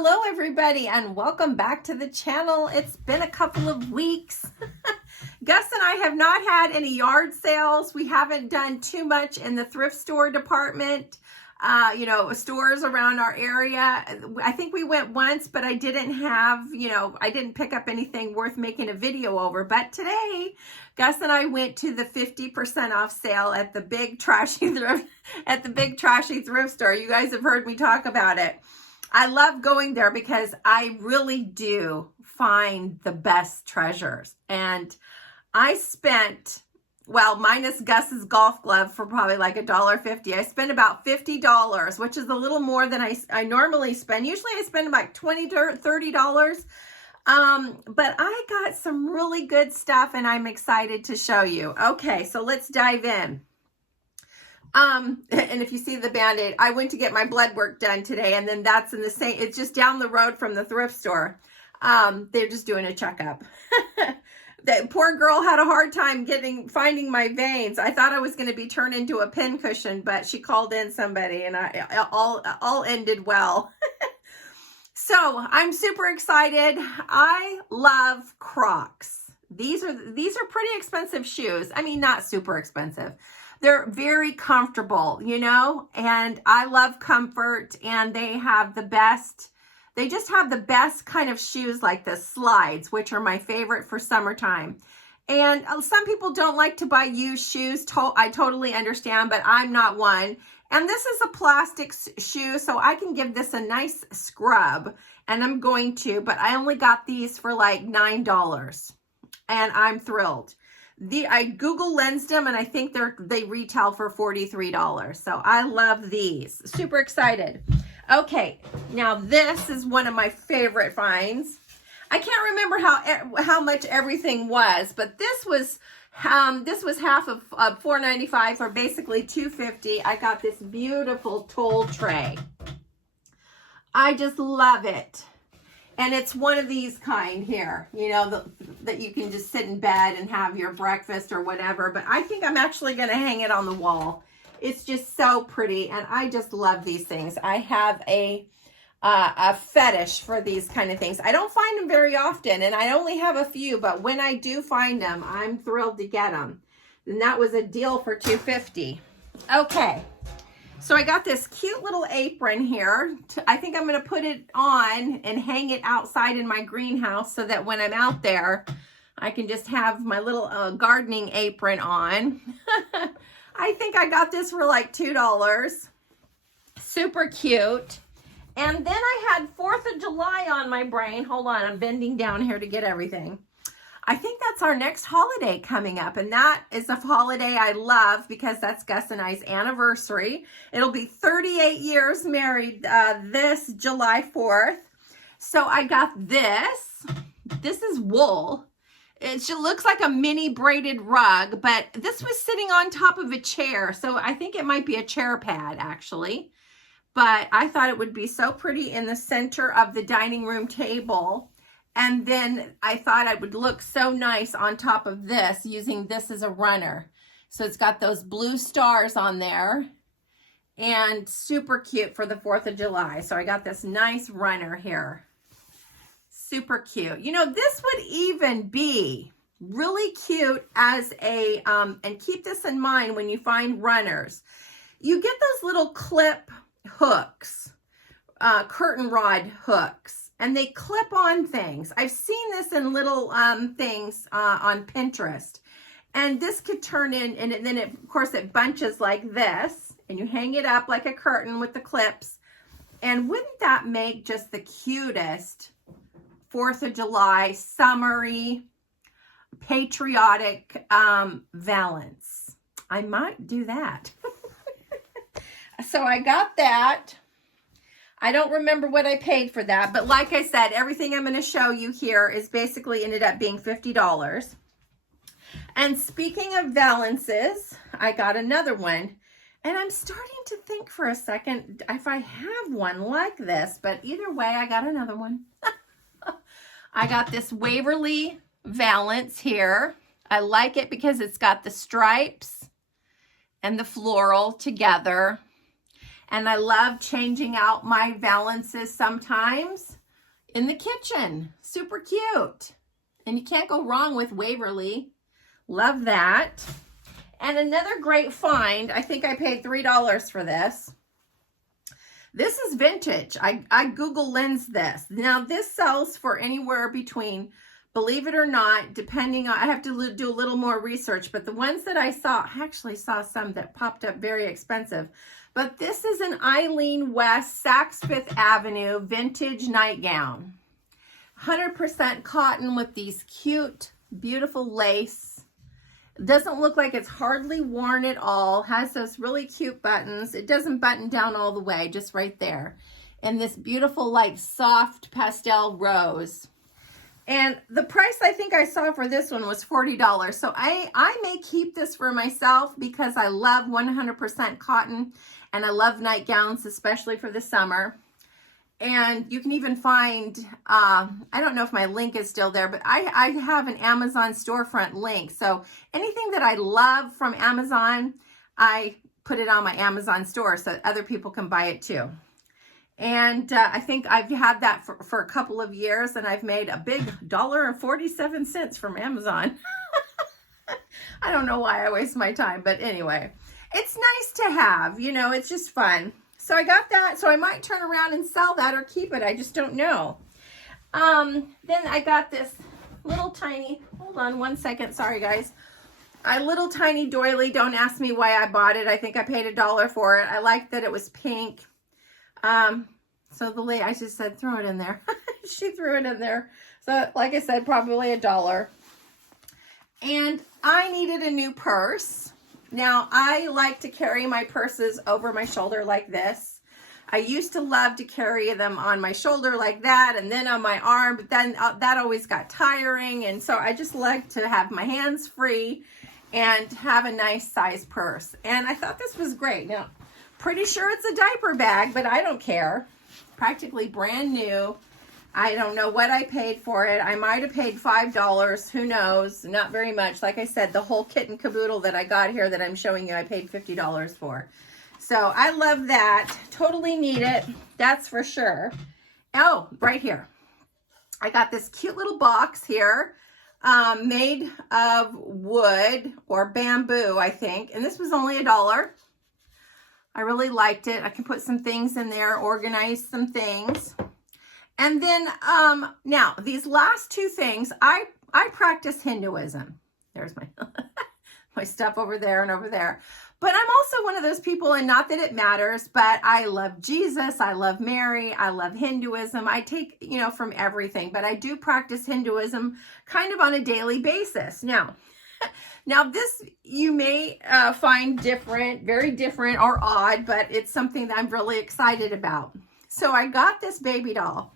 Hello everybody and welcome back to the channel. It's been a couple of weeks. Gus and I have not had any yard sales. We haven't done too much in the thrift store department. Stores around our area. I think we went once, but I didn't have, I didn't pick up anything worth making a video over. But today, Gus and I went to the 50% off sale at the big trashy thrift store. You guys have heard me talk about it. I love going there because I really do find the best treasures. And I spent, well, minus Gus's golf glove for probably like $1.50. I spent about $50, which is a little more than I normally spend. Usually I spend about $20 to $30. But I got some really good stuff and I'm excited to show you. Okay, so let's dive in. And if you see the Band-Aid, I went to get my blood work done today, and then that's in the same, it's just down the road from the thrift store. They're just doing a checkup. That poor girl had a hard time finding my veins. I thought I was going to be turned into a pincushion, but she called in somebody, and all ended well. So I'm super excited. I love Crocs. These are pretty expensive shoes. I mean, not super expensive. They're very comfortable, and I love comfort, and they just have the best kind of shoes, like the slides, which are my favorite for summertime. And some people don't like to buy used shoes. I totally understand, but I'm not one. And this is a plastic shoe, so I can give this a nice scrub, and I'm going to, but I only got these for like $9, and I'm thrilled. I Google lensed them, and I think they retail for $43. So I love these. Super excited. Okay, now this is one of my favorite finds. I can't remember how much everything was, but this was half of $4.95, or basically $2.50. I got this beautiful toll tray. I just love it. And it's one of these kind here, that you can just sit in bed and have your breakfast or whatever. But I think I'm actually going to hang it on the wall. It's just so pretty, and I just love these things. I have a fetish for these kind of things. I don't find them very often, and I only have a few. But when I do find them, I'm thrilled to get them. And that was a deal for $2.50. Okay. So I got this cute little apron here. I think I'm going to put it on and hang it outside in my greenhouse so that when I'm out there, I can just have my little gardening apron on. I think I got this for like $2. Super cute. And then I had 4th of July on my brain. Hold on, I'm bending down here to get everything. I think that's our next holiday coming up, and that is a holiday I love because that's Gus and I's anniversary. It'll be 38 years married this July 4th. So I got this. This is wool. It just looks like a mini braided rug, but this was sitting on top of a chair, so I think it might be a chair pad, actually. But I thought it would be so pretty in the center of the dining room table. And then I thought it would look so nice on top of this, using this as a runner. So it's got those blue stars on there, and super cute for the 4th of July. So I got this nice runner here. Super cute. This would even be really cute as a, and keep this in mind when you find runners. You get those little clip hooks, curtain rod hooks. And they clip on things. I've seen this in little things on Pinterest. And this could turn in, and then of course it bunches like this. And you hang it up like a curtain with the clips. And wouldn't that make just the cutest 4th of July, summery, patriotic valance? I might do that. So I got that. I don't remember what I paid for that, but like I said, everything I'm going to show you here is basically ended up being $50. And speaking of valances, I got another one, and I'm starting to think for a second if I have one like this, but either way, I got another one. I got this Waverly valance here. I like it because it's got the stripes and the floral together. And I love changing out my valances sometimes in the kitchen. Super cute. And you can't go wrong with Waverly. Love that. And another great find, I think I paid $3 for this. This is vintage. I Google Lens this. Now this sells for anywhere between, believe it or not, depending on, I have to do a little more research, but the ones that I saw, I actually saw some that popped up very expensive. But this is an Eileen West Saks Fifth Avenue vintage nightgown. 100% cotton with these cute, beautiful lace. It doesn't look like it's hardly worn at all. Has those really cute buttons. It doesn't button down all the way, just right there. And this beautiful, like, soft pastel rose. And the price I think I saw for this one was $40. So I may keep this for myself because I love 100% cotton and I love nightgowns, especially for the summer. And you can even find, I don't know if my link is still there, but I have an Amazon storefront link. So anything that I love from Amazon, I put it on my Amazon store so other people can buy it too. And I think I've had that for a couple of years, and I've made a big $1.47 from Amazon. I don't know why I waste my time, but anyway, it's nice to have, you know, it's just fun. So I got that, so I might turn around and sell that or keep it. I just don't know. Then I got this little tiny, hold on one second, sorry guys. A little tiny doily. Don't ask me why I bought it. I think I paid $1 for it. I liked that it was pink. So the lady, I just said, throw it in there. She threw it in there. So like I said, probably $1. And I needed a new purse. Now, I like to carry my purses over my shoulder like this. I used to love to carry them on my shoulder like that and then on my arm, but then that always got tiring. And so I just like to have my hands free and have a nice size purse. And I thought this was great. Now, pretty sure it's a diaper bag, but I don't care. Practically brand new. I don't know what I paid for it. I might have paid $5. Who knows? Not very much. Like I said, the whole kit and caboodle that I got here that I'm showing you, I paid $50 for. So I love that. Totally need it. That's for sure. Oh, right here. I got this cute little box here made of wood or bamboo, I think. And this was only $1. I really liked it. I can put some things in there, organize some things. And then, now, these last two things, I practice Hinduism. There's my, my stuff over there and over there. But I'm also one of those people, and not that it matters, but I love Jesus, I love Mary, I love Hinduism. I take, you know, from everything, but I do practice Hinduism kind of on a daily basis. Now, this you may find different, very different or odd, but it's something that I'm really excited about. So I got this baby doll.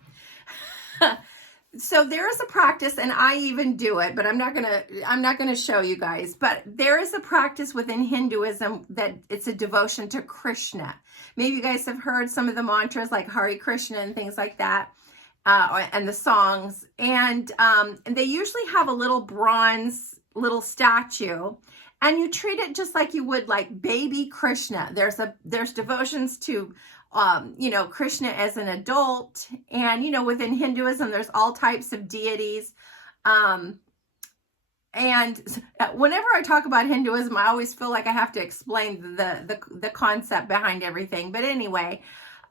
So there is a practice, and I even do it, but I'm not gonna show you guys. But there is a practice within Hinduism that it's a devotion to Krishna. Maybe you guys have heard some of the mantras like Hare Krishna and things like that, and the songs. And they usually have a little bronze little statue, and you treat it just like you would like baby Krishna. There's devotions to you know, Krishna as an adult, and, you know, within Hinduism, there's all types of deities. And whenever I talk about Hinduism, I always feel like I have to explain the concept behind everything. But anyway,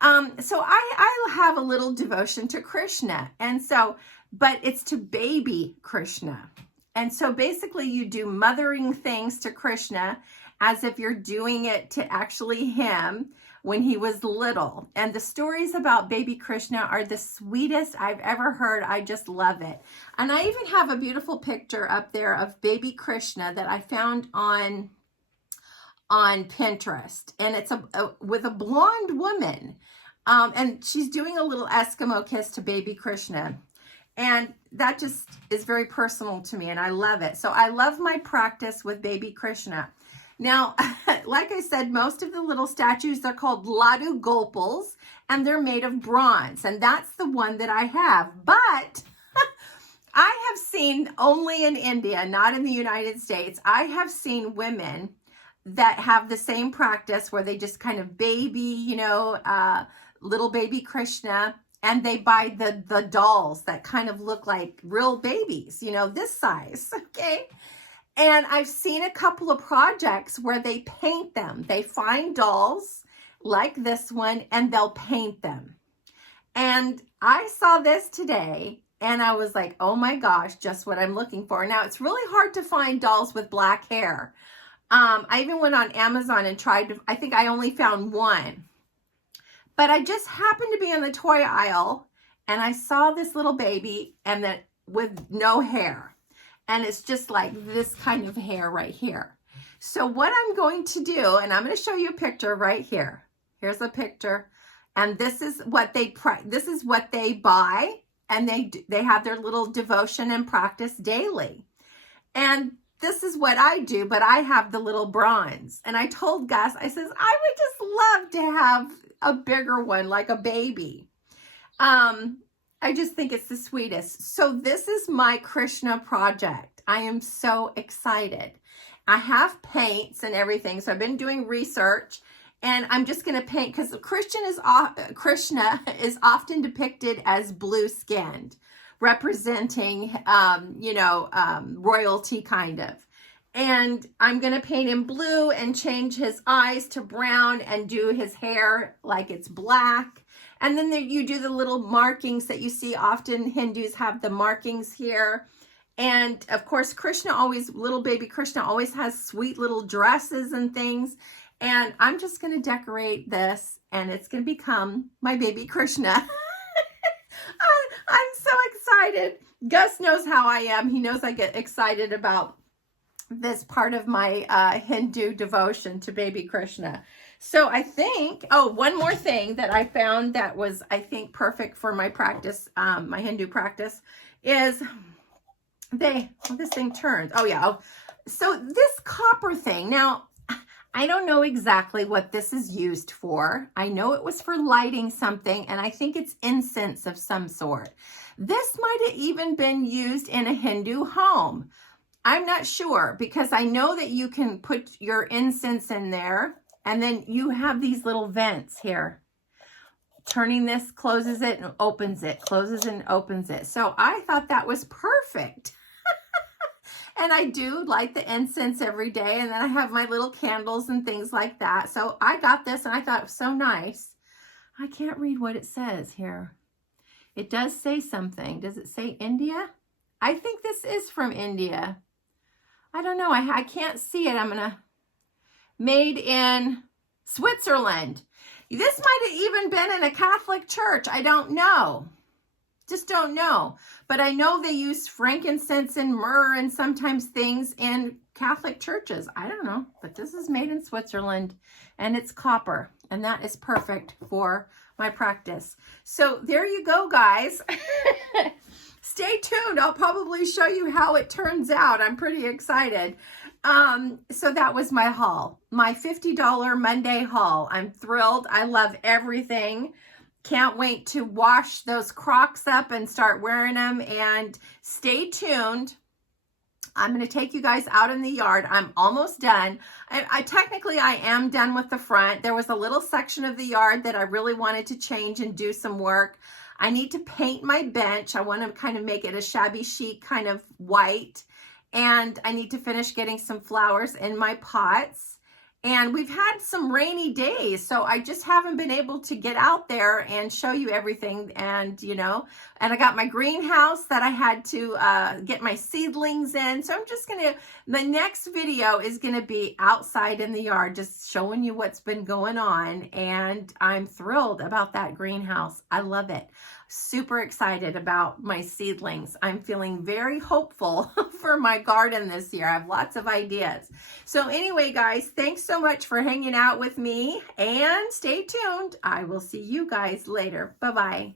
so I have a little devotion to Krishna. And so, but it's to baby Krishna. And so basically you do mothering things to Krishna as if you're doing it to actually him when he was little. And the stories about baby Krishna are the sweetest I've ever heard. I just love it. And I even have a beautiful picture up there of baby Krishna that I found on Pinterest. And it's with a blonde woman. And she's doing a little Eskimo kiss to baby Krishna. And that just is very personal to me, and I love it. So I love my practice with baby Krishna. Now, like I said, most of the little statues are called Ladu Gopals, and they're made of bronze, and that's the one that I have. But I have seen only in India, not in the United States, I have seen women that have the same practice where they just kind of baby, you know, little baby Krishna, and they buy the dolls that kind of look like real babies, you know, this size, okay? And I've seen a couple of projects where they paint them. They find dolls like this one and they'll paint them. And I saw this today and I was like, oh my gosh, just what I'm looking for. Now, it's really hard to find dolls with black hair. I even went on Amazon and tried to, I think I only found one. But I just happened to be in the toy aisle and I saw this little baby and that with no hair. And it's just like this kind of hair right here. So what I'm going to do, and I'm going to show you a picture right here. Here's a picture. And this is what they buy, and they have their little devotion and practice daily. And this is what I do, but I have the little bronze. And I told Gus, I says, I would just love to have a bigger one, like a baby. I just think it's the sweetest. So this is my Krishna project. I am so excited. I have paints and everything. So I've been doing research and I'm just going to paint because Krishna is often depicted as blue skinned, representing, royalty kind of. And I'm going to paint him blue and change his eyes to brown and do his hair like it's black. And then you do the little markings that you see often. Hindus have the markings here. And of course, little baby Krishna always has sweet little dresses and things. And I'm just going to decorate this and it's going to become my baby Krishna. I'm so excited. Gus knows how I am. He knows I get excited about this part of my Hindu devotion to baby Krishna. So I think, one more thing that I found that was, I think, perfect for my practice, my Hindu practice, is this thing turns. Oh yeah. So this copper thing, now, I don't know exactly what this is used for. I know it was for lighting something, and I think it's incense of some sort. This might have even been used in a Hindu home. I'm not sure, because I know that you can put your incense in there, and then you have these little vents here. Turning this closes it and opens it, closes and opens it. So I thought that was perfect. And I do light the incense every day, and then I have my little candles and things like that. So I got this and I thought it was so nice. I can't read what it says here. It does say something. Does it say India? I think this is from India. I don't know. I can't see it. Made in Switzerland. This might have even been in a Catholic church. I don't know. Just don't know. But I know they use frankincense and myrrh and sometimes things in Catholic churches. I don't know. But this is made in Switzerland and it's copper. And that is perfect for my practice. So there you go, guys. Stay tuned. I'll probably show you how it turns out. I'm pretty excited. So that was my haul, my $50 Monday haul. I'm thrilled. I love everything. Can't wait to wash those Crocs up and start wearing them, and stay tuned. I'm going to take you guys out in the yard. I'm almost done. Technically I am done with the front. There was a little section of the yard that I really wanted to change and do some work. I need to paint my bench. I want to kind of make it a shabby chic kind of white. And I need to finish getting some flowers in my pots. And we've had some rainy days, so I just haven't been able to get out there and show you everything. And, and I got my greenhouse that I had to get my seedlings in. So I'm just the next video is going to be outside in the yard, just showing you what's been going on. And I'm thrilled about that greenhouse. I love it. Super excited about my seedlings. I'm feeling very hopeful for my garden this year. I have lots of ideas. So anyway, guys, thanks so much for hanging out with me, and stay tuned. I will see you guys later. Bye-bye.